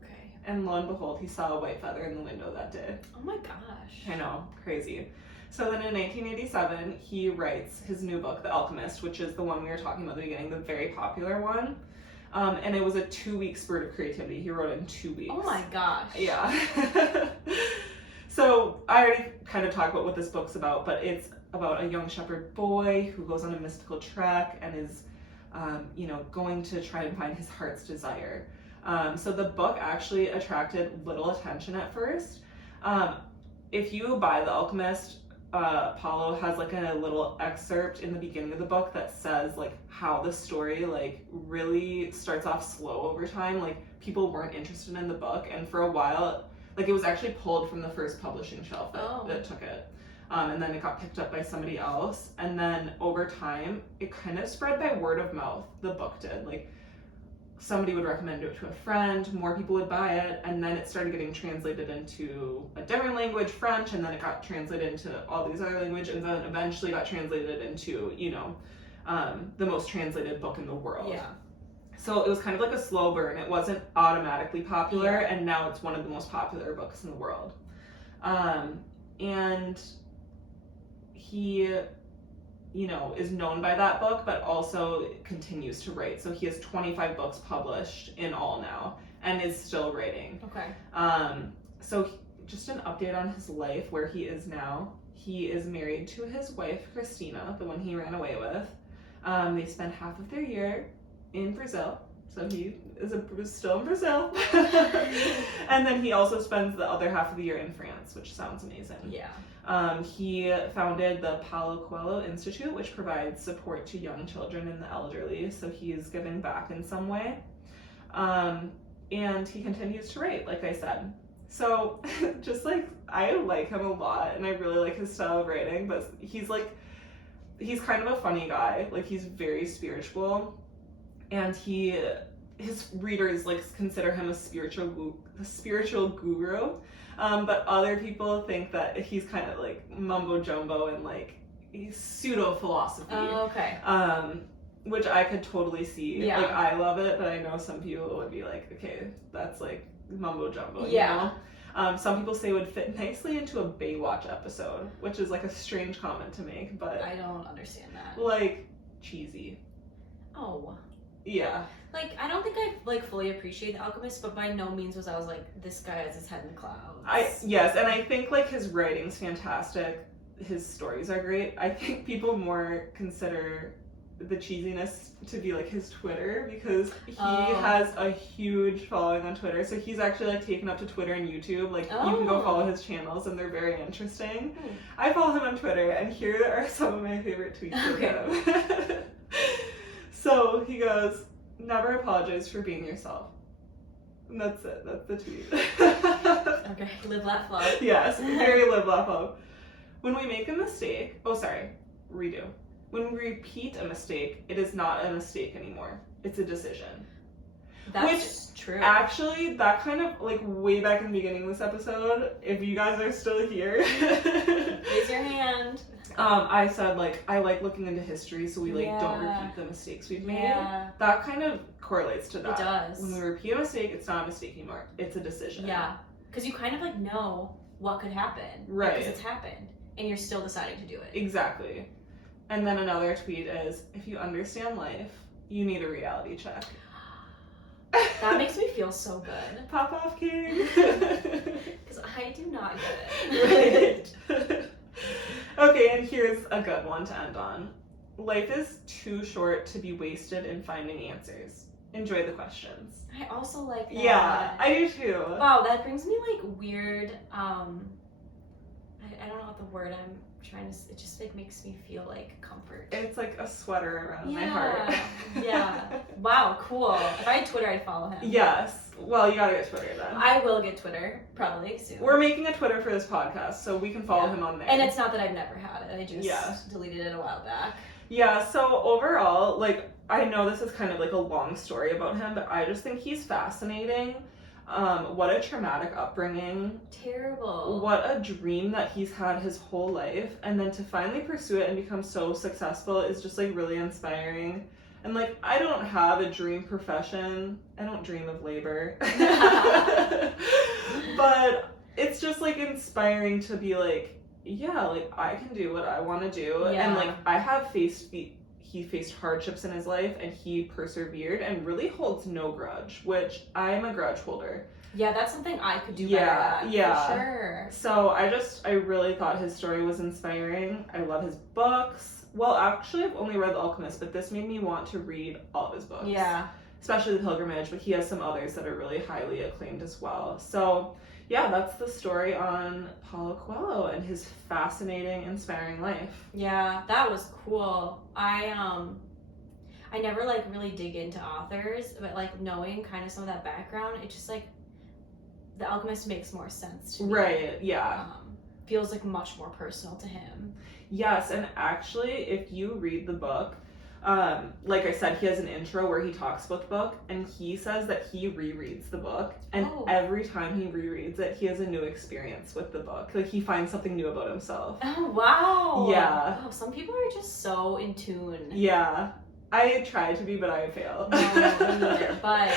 Okay. And lo and behold, he saw a white feather in the window that day. Oh my gosh. I know, crazy. So then in 1987, he writes his new book, The Alchemist, which is the one we were talking about at the beginning, the very popular one. And it was a 2-week spurt of creativity. He wrote it in 2 weeks. Oh my gosh. Yeah. So I already kind of talked about what this book's about, but it's about a young shepherd boy who goes on a mystical trek and is, going to try and find his heart's desire. So the book actually attracted little attention at first. If you buy The Alchemist, Paulo has like a little excerpt in the beginning of the book that says like how the story like really starts off slow over time. Like people weren't interested in the book, and for a while, like it was actually pulled from the first publishing shelf that took it. And then it got picked up by somebody else, and then over time it kind of spread by word of mouth. The book did. Like somebody would recommend it to a friend, more people would buy it, and then it started getting translated into a different language, French, and then it got translated into all these other languages, and then eventually got translated into, the most translated book in the world. Yeah. So it was kind of like a slow burn. It wasn't automatically popular, and now it's one of the most popular books in the world. And he is known by that book, but also continues to write. So he has 25 books published in all now, and is still writing. Okay. So just an update on his life, where he is now. He is married to his wife, Christina, the one he ran away with. They spend half of their year in Brazil, so he is still in Brazil. And then he also spends the other half of the year in France, which sounds amazing. Yeah. He founded the Paulo Coelho Institute, which provides support to young children and the elderly, so he is giving back in some way. And he continues to write, like I said. So, just like, I like him a lot, and I really like his style of writing, but he's kind of a funny guy. Like, he's very spiritual, and his readers, like, consider him a spiritual guru. But other people think that he's kind of like mumbo jumbo and like pseudo philosophy. Oh, okay. Which I could totally see. Yeah. Like I love it, but I know some people would be like, okay, that's like mumbo jumbo. Yeah. You know? Some people say it would fit nicely into a Baywatch episode, which is like a strange comment to make, but I don't understand that. like cheesy. Oh. Yeah. Like, I don't think I, like, fully appreciate The Alchemist, but by no means was I was like, this guy has his head in the clouds. Yes, and I think, like, his writing's fantastic. His stories are great. I think people more consider the cheesiness to be like his Twitter, because he Oh. has a huge following on Twitter. So he's actually like taken up to Twitter and YouTube. Like you can go Oh. follow his channels and they're very interesting. Hmm. I follow him on Twitter, and here are some of my favorite tweets of him. So he goes, "Never apologize for being yourself." And that's it. That's the tweet. Okay, live, laugh, love. Yes, very live, laugh, love. When we make a mistake, redo. When we repeat a mistake, it is not a mistake anymore. It's a decision. That's true. Actually, that kind of, like, way back in the beginning of this episode, if you guys are still here. Raise your hand. I said, like, I like looking into history, so we, like, don't Yeah. repeat the mistakes we've made. Yeah. That kind of correlates to that. It does. When we repeat a mistake, it's not a mistake anymore. It's a decision. Yeah. Because you kind of, like, know what could happen. Right. Because it's happened. And you're still deciding to do it. Exactly. And then another tweet is, if you understand life, you need a reality check. That makes me feel so good. Pop off, king. Because I do not get it. Right. Okay, and here's a good one to end on. Life is too short to be wasted in finding answers. Enjoy the questions. I also like that. Yeah, I do too. Wow, that brings me like weird, I don't know what the word I'm trying to, it just like makes me feel like comfort. It's like a sweater around my Yeah, heart. yeah. Wow, cool. If I had Twitter, I'd follow him. Yes. Well, you gotta get Twitter then. I will get Twitter, probably soon. We're making a Twitter for this podcast, so we can follow him on there. And it's not that I've never had it, I just Yeah. deleted it a while back. Yeah, so overall, like, I know this is kind of like a long story about him, but I just think he's fascinating. What a traumatic upbringing. Terrible. What a dream that he's had his whole life, and then to finally pursue it and become so successful is just like really inspiring. And like, I don't have a dream profession. I don't dream of labor. But it's just like inspiring to be like, yeah, like I can do what I want to do. Yeah. And like I have he faced hardships in his life and he persevered and really holds no grudge, which I'm a grudge holder. Yeah, that's something I could do better at. Yeah. For sure. So I really thought his story was inspiring. I love his books. Well, actually, I've only read The Alchemist, but this made me want to read all of his books. Yeah. Especially The Pilgrimage, but he has some others that are really highly acclaimed as well. So, yeah, that's the story on Paulo Coelho and his fascinating, inspiring life. Yeah, that was cool. I never like really dig into authors, but like knowing kind of some of that background, it just like The Alchemist makes more sense to me. Right, yeah. Feels like much more personal to him. Yes, and actually, if you read the book, like I said, he has an intro where he talks about the book, and he says that he rereads the book, and every time he rereads it, he has a new experience with the book. Like, he finds something new about himself. Oh, wow. Yeah. Wow, some people are just so in tune. Yeah. I try to be, but I fail. No, me neither. But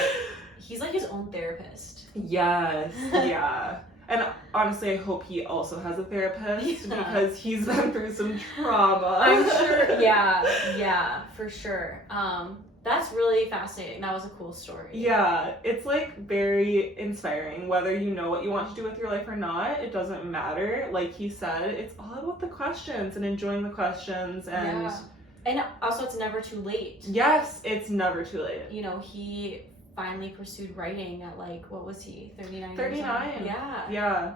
he's like his own therapist. Yes, yeah. And honestly, I hope he also has a therapist because he's been through some trauma. I'm sure, yeah, for sure. That's really fascinating. That was a cool story. Yeah, it's like very inspiring. Whether you know what you want to do with your life or not, it doesn't matter. Like he said, it's all about the questions and enjoying the questions. And yeah. And also, it's never too late. Yes, it's never too late. You know, he finally pursued writing at like, what was he, 39? 39. Yeah. Yeah.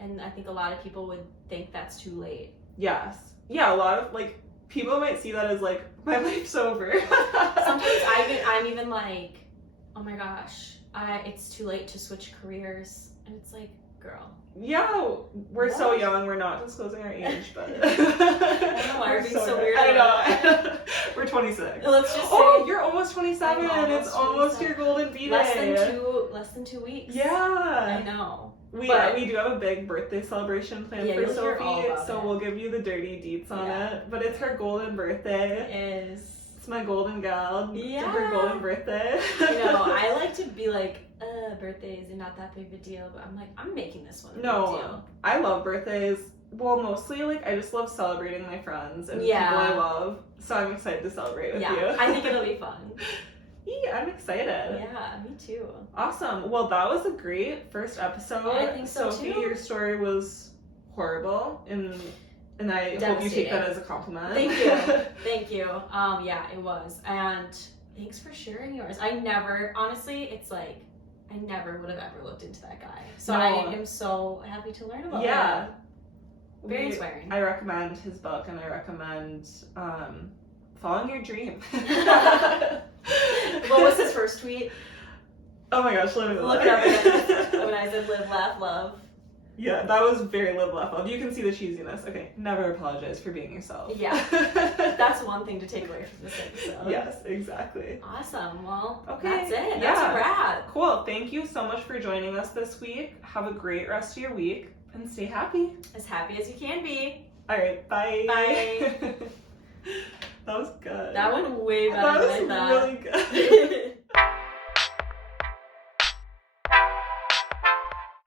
And I think a lot of people would think that's too late. Yes. Yeah, a lot of like people might see that as like my life's over. Sometimes I'm even like, oh my gosh, it's too late to switch careers, and it's like, girl. Yeah, we're so young. We're not disclosing our age, but I don't know why we're being so weird. I know. We're 26. Let's just say, oh, you're almost 27. It's almost your golden B-Day. Less than 2 weeks. Yeah. I know. We do have a big birthday celebration planned for you'll hear all Sophie, about so it. we'll give you the dirty deets on it. But it's her golden birthday. It is. It's my golden gal. Yeah. It's her golden birthday. You know, I like to be like, birthdays are not that big of a deal, but I'm like, I'm making this one a big deal. I love birthdays. Well, mostly, like, I just love celebrating my friends and people I love. So I'm excited to celebrate with you. Yeah, I think it'll be fun. Yeah, I'm excited. Yeah, me too. Awesome. Well, that was a great first episode. I think so Sophie, too. your story was horrible in And I hope you take that as a compliment. Thank you. Thank you. Yeah, it was. And thanks for sharing yours. Honestly, it's like, I never would have ever looked into that guy. So No. I am so happy to learn about him. Very inspiring. I recommend his book, and I recommend following your dream. What was his first tweet? Oh my gosh, let me Look it up again. When I said live, laugh, love. Yeah, that was very live, laugh, love. You can see the cheesiness. Okay, never apologize for being yourself. Yeah, that's one thing to take away from this episode. Yes, exactly. Awesome. Well, okay, that's it. Yeah. That's a wrap. Cool. Thank you so much for joining us this week. Have a great rest of your week, and stay happy. As happy as you can be. All right, bye. Bye. That was good. That went way better than I thought. That was really good.